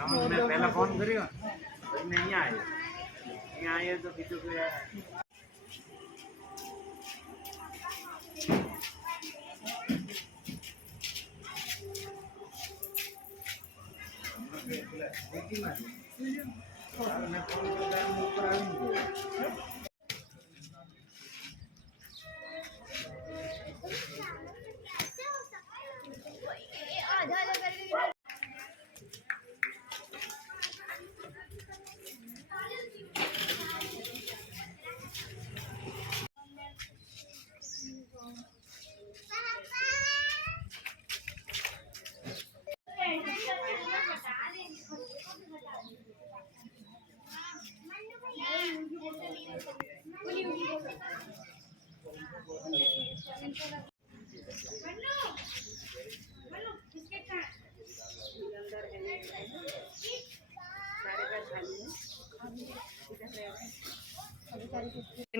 मैं पहला फोन करियो तो मैं यहाँ आए तो किसी को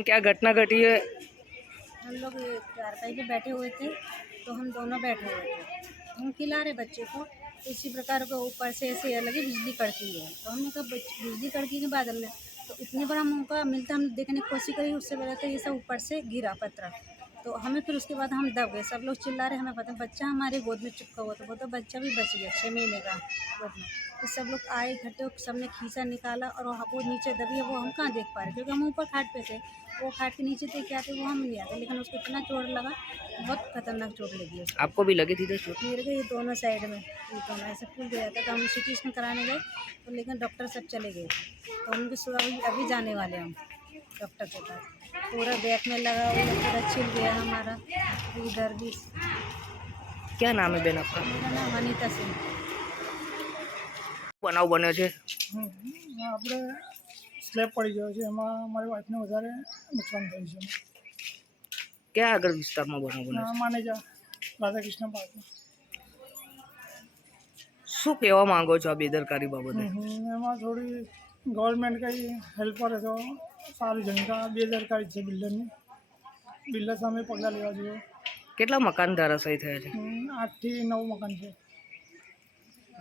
क्या घटना घटी है? हम लोग चारपाई पे बैठे हुए थे तो हम दोनों बैठे हुए थे, हम खिला रहे बच्चे को। इसी प्रकार को ऊपर से ऐसे लगी बिजली कड़की है, तो हमने कहा बिजली कड़की के बादल में तो इतनी बड़ा मौका मिलता, हम देखने की कोशिश करी, उससे पहले तो ये सब ऊपर से गिरा पत्थर, तो हमें फिर उसके बाद हम दब गए। सब लोग चिल्ला रहे, हमें पता बच्चा हमारे गोद में चिपका हुआ था, वो तो बच्चा भी बच गया 6 महीने का गोद में। तो सब लोग आए इकट्ठे, सबने खींचा निकाला और वो नीचे दबी है, वो हम कहाँ देख पा रहे क्योंकि हम ऊपर खाट पे थे। वो खाट के नीचे देख के आते वो हम नहीं आते, लेकिन उसको इतना चोट लगा, बहुत खतरनाक चोट लगी उसको। आपको भी लगी थी तो चोट? मेरे को ये दोनों साइड में, ये दोनों ऐसे फूल गया था, तो हम सिटी स्कैन कराने गए तो लेकिन डॉक्टर सब चले गए, तो उनके सुबह अभी जाने वाले हम डॉक्टर के पास। पूरा बैक में लगा हुआ, पूरा छिल गया हमारा इधर भी। क्या नाम है बेन आपका? मेरा नाम अनीता सिंह। बनाव बन्यो छे? આપણે સ્લેબ પડી ગયો છે, એમાં મારી વાઈફને વધારે નુકસાન થયું છે। क्या આગળ વિસ્તારમાં બનાવ બન્યો છે? માનેજા રાધાકૃષ્ણ પાર્કમાં। શું કહેવા માંગો છો આ બેદરકારી બાબતે? એમાં થોડી ગવર્મેન્ટ કંઈ હેલ્પ કરે તો સારું છે, કારણ કે બેદરકારી છે બિલ્ડરની, બિલ્ડર સામે પગલાં લેવા જોઈએ। કેટલા મકાન ધરાશાયી થયા છે? 8 થી 9 મકાન છે।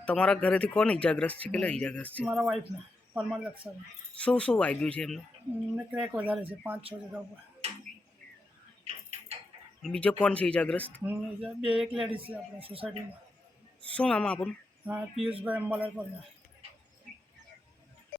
તમારા ઘરેથી કોણ ઈજાગ્રસ્ત છે? કેટલા ઈજાગ્રસ્ત છે? મારા વાઈફને પરમાર દક્ષાને શું વાગ્યું છે એમને? એમને ક્રેક વધારે છે 5-6 જગ્યા ઉપર। બીજો કોણ છે ઈજાગ્રસ્ત? બે એક લેડીઝ છે આપણે સોસાયટીમાં। શું નામ આપણું? પિયુષભાઈ અંબાલાલ પરમાર।